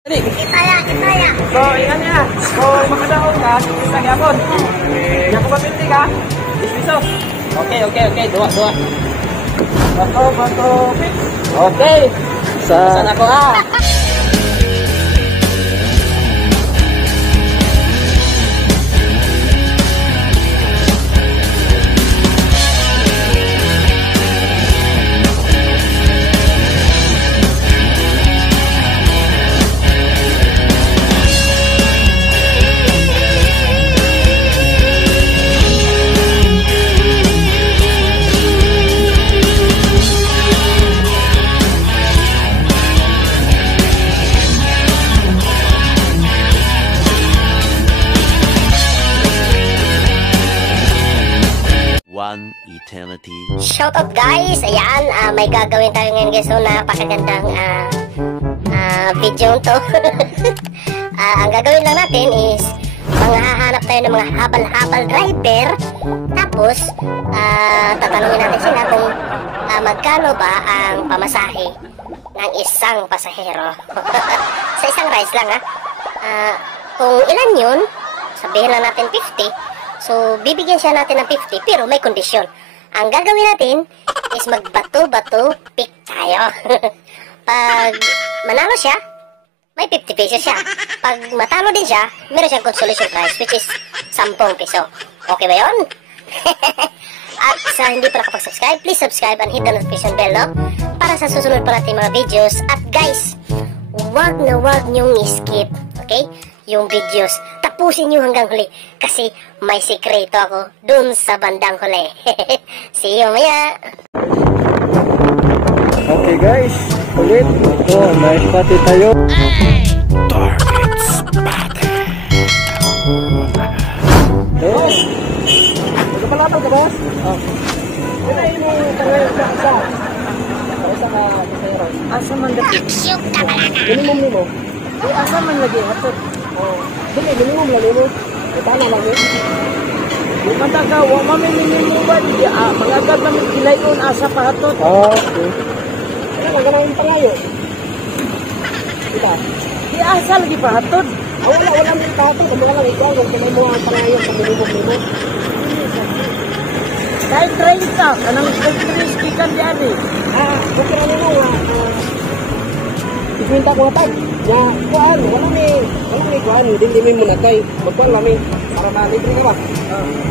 Kita ya. So, ingat ya. So, makadaon ka, kita gyapon. Yang ko mapinti ka. 10 pesos. Okay. Dua. Bato, pick. Okay. Sana ko ha. One eternity. Shout out guys! Ayan, may gagawin tayo ngayon guys. So, napakagandang video to. Ang gagawin lang natin is manghahanap tayo ng mga habal-habal driver. Tapos, tatanungin natin sila kung magkano ba ang pamasahe ng isang pasahero. Sa isang rides lang kung ilan yun, sabihin lang natin 50. So, bibigyan siya natin ng 50 pero may kondisyon. Ang gagawin natin is magbato-bato pick tayo. Pag manalo siya, may 50 pesos siya. Pag matalo din siya, meron siyang consolation prize which is 10 peso. Okay ba yun? At sa hindi pa nakapag-subscribe, please subscribe and hit the notification bell, no? Para sa susunod pa natin mga videos. At guys, wag niyong skip, okay? Yung videos. Tapusin nyo hanggang huli kasi may sikreto ako dun sa bandang huli. See you maya. Okay guys, ulit. Ito, may spotty tayo. Target spotted. Nagpalapal ka boss? Kaya yun yung tangayon sa isa. Para sa kasayro. Asa man lagi? Minimum mo? Asa man lagi? Minimum lagi mo? Tama lang yun? Di mataka, wak minimum ba? Magagad namin kilayon asa pahatot. Okay. Ano, maganayin pa ngayon? Kita? Di asa lagi pahatot? Wala mo yung pahatot. Kung mga lang ikaw, kung kaya mo ang pangayon sa minimum. Kahit 30, kanang 30 kan di ari. Bukira nyo nga, isinta ko natag. Ya, kuhaan, wala may kuhaan, hindi mo natay. Magkuhan namin, para na-libre ka ba?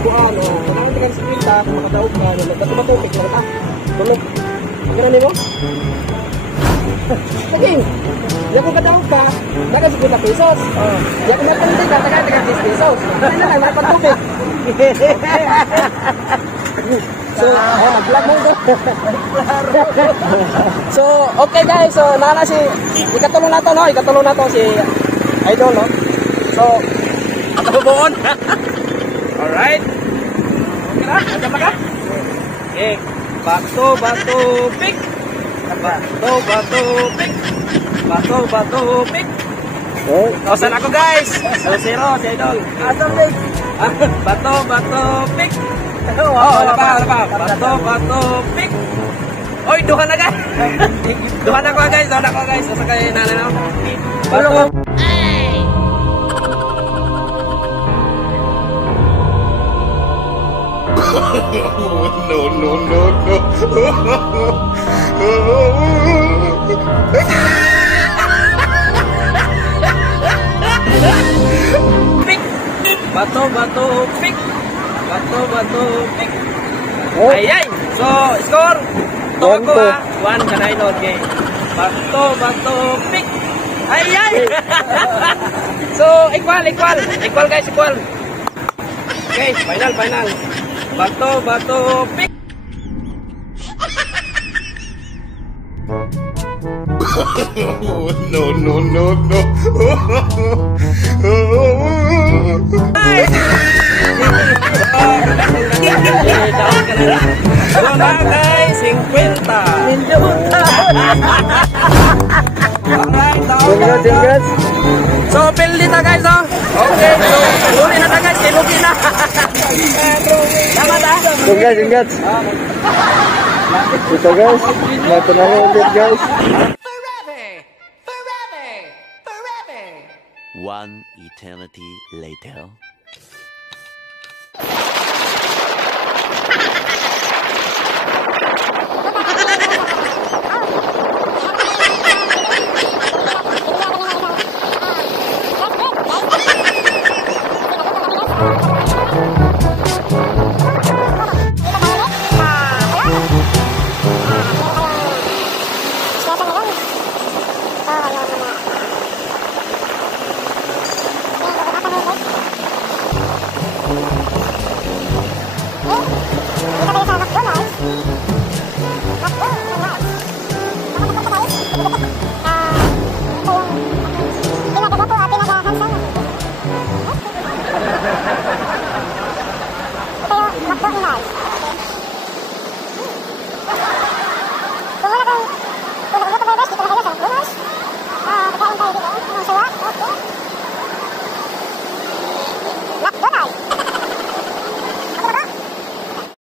Kuhaan, kanang tingin sa kwinta, kung makadaog ka, nagkatumatupik na ka. Tulog. Bukira nyo? Laging, ya kung kadaog ka, naga 50 pesos. Ya kung napanti ka, taga 10 pesos. Kaya na lang, nakapatupik. So, so, okay guys, so nana si ikatulong na to, no? Ikatulong na to si Idol, no? So, buon. Alright. Okay na? Agad ka? Okay. Bato, pick. Bato, pick. O, saan ako guys? So, 0, si Idol. Asam pick. Bato, pick. Wala pa. Bato, pick. Oy, duha na guys. Duha na ko guys. Sa kay nanay na. Bato. No. Pick. Bato, pick. Bato, pick. Ay. So, score. Tawag ko 1 kanay no game. Bato, pick. Ay. So, equal guys, equal. Okay, final. Bato, pick. No. So na guys, 50. Alright, so pildi na guys, oh. Okay, so huli na guys, tilugi na. Tama ta? Congrats. Ito guys, natanaro ulit guys. Forever. One eternity later.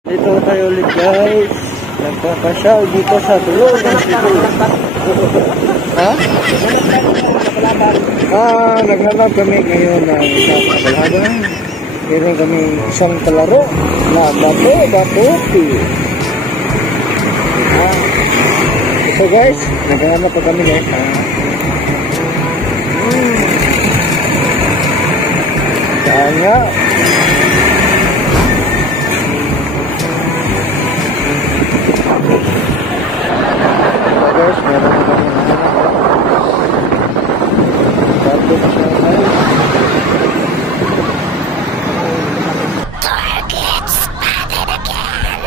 Dito tayo ulit guys. Nagpapasyal dito sa dulo ng Cebu. Ha? Naglalab kami ngayon ng isang kabalaban. Meron kami isang kalaro na bato-batuti. So guys, naghahanap pa kami guys. Saan nga? Guys, meron na kami Target spotted again.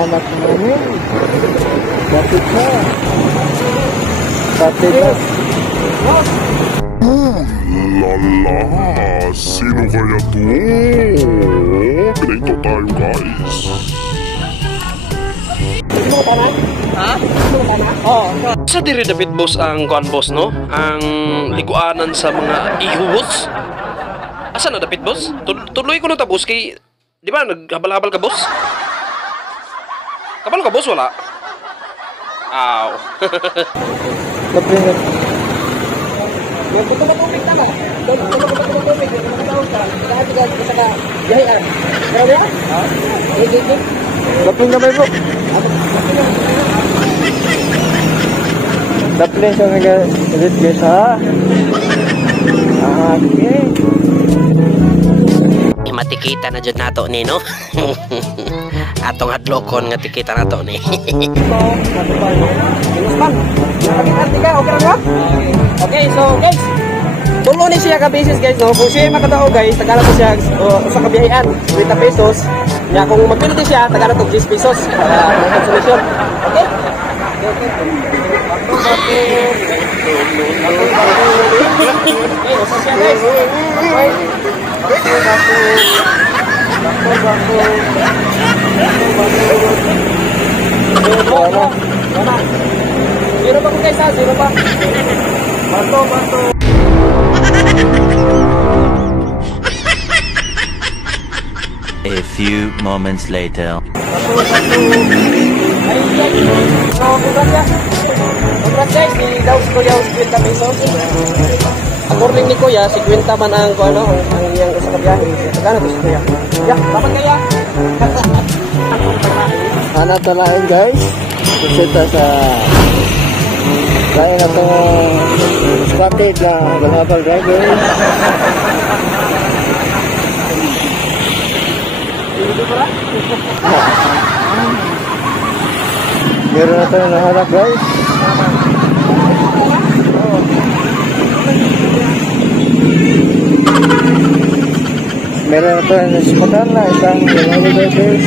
Anak namin. Bakit na? Bakit na? Lala, sino kaya to? Pinito tayo guys. Sa diri David boss ang kuan boss no? Ang liguanan sa mga ihubos. Asa na David boss? Tuloy ko na ta boss kay di ba naghabal-habal ka boss? Kabalo ka boss wala? Aw. Kapingat. Kapin kamay bro. Daplin sa nag-edit guys ha. Okay. Matikita na jud nato ni no. Atong hadlokon nga tikita nato ni. Okay, so guys, tulo ni siya ka basis guys no. Kung siya makatao guys, tagala ko siya sa kabiyahan, 30 pesos. Nya kung magpili siya, tagala to 10 pesos para may solution. Okay? Zero pa po guys ha, zero pa. Bato. A few moments later. Congrats guys, ni daw si Kuya 50 pesos. According ni Kuya, 50 man ang iyang sa kabiyahe. Magkano to si Kuya? Ya, dapat kaya. Ana talahin guys. Kita sa kaya na to spotted na balhabal drivers. Meron na tayo nahanap guys. Meron na tayo nasimutan na isang balhabal drivers.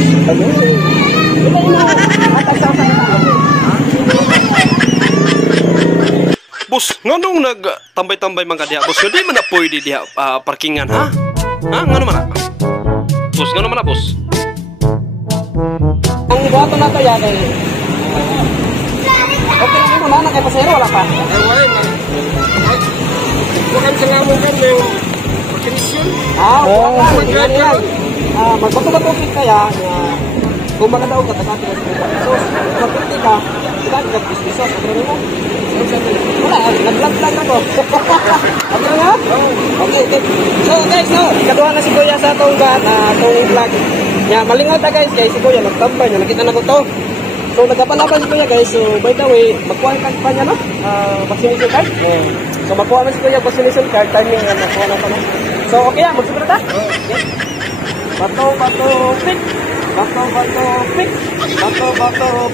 Boss, nganong nagtambay-tambay man ka diha? Boss, di man na pwede diha parkingan ha? Ha, ngano man na? Boss, ngano man na boss? Ang buhato na to yan eh. Okay, mo na kay pasero wala pa. Bukan selamukan yung Christian. Yan. Magbato-bato kaya kung maganda ka tagati ng pesos. Kung pwede ka, tagati ng pesos. Ano mo? Wala, nag-vlog ako. Ano nga? Okay. So guys, ikaduha na si Kuya sa itong vlog. Malingaw ta guys, si Kuya nagtambay niya, nakita na ko to. So nagkapalaban si Kuya guys, so by the way, magkuha pa niya no? Vaccination card. So makuha na si Kuya vaccination card, timing na makuha na pa no? So okay magsimula ta? Bato, pick. Bato, pick. Bato,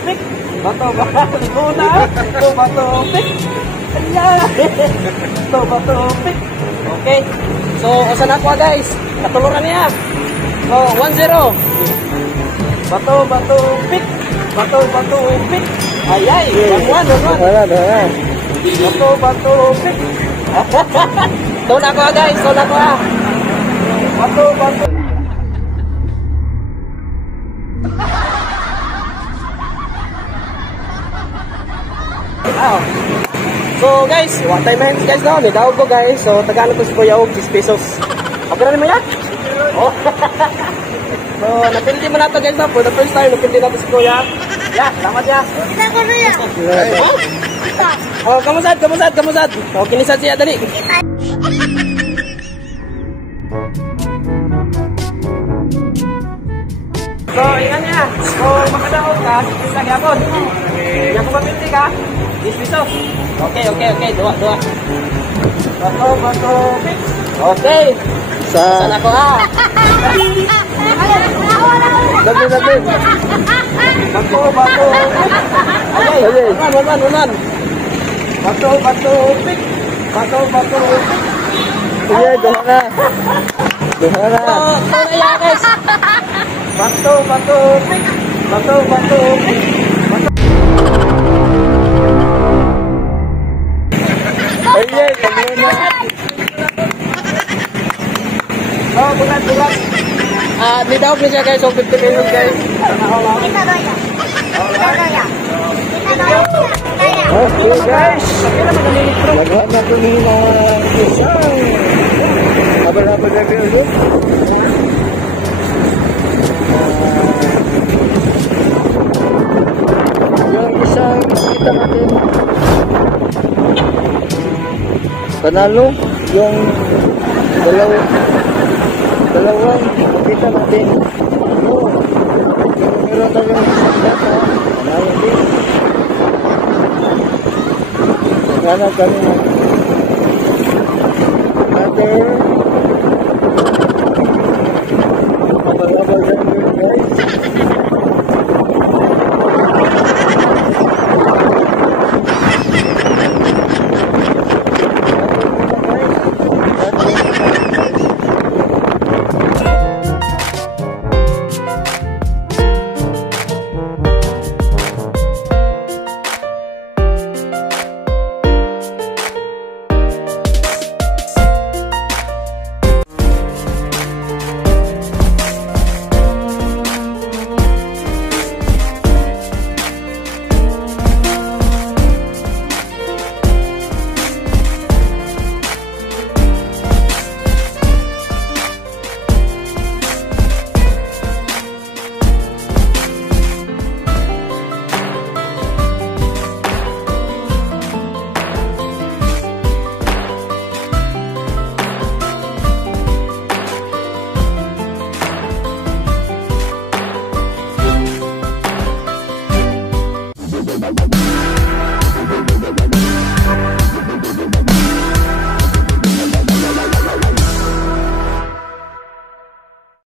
pick. Bato, pick. Ayan. Bato, pick. Okay. So, usan ako guys. Katuluran niya. Oh, 1-0. Bato, pick. Bato, pick. Ayay. 1-1. Wala. Bato, pick. Doon ako guys. Bato. So guys, one time hands guys no, may daw ko guys. So tagalan ko si Kuya og 6 pesos. Okay na naman yan? Oh. So napildi mo na ito guys no, for the first time napildi natin si Kuya. Salamat ya. Oh, kamusad. Oh, kinisad siya dali. So, ingat niya. So, makadaog ka, isa gyapon. Yan kung mapildi ka, 10 pesos. Okay. Dua. Bato, pick. Okay. Saan ako Dabi. Bato. Okay. One. Bato, pick. Bato, pick. Iya, duha na. So, na guys. Bato, pick. Bato, pick. Ayan, pag-una. Oh, bulat. Nidaog niya siya guys, so 50 pesos guys. Okay guys. Maghan na po ng isang habal-habal na kayo. Yung isang kita natin panalo, yung dalawang kita natin meron tayong isang data panalo din sana kami natin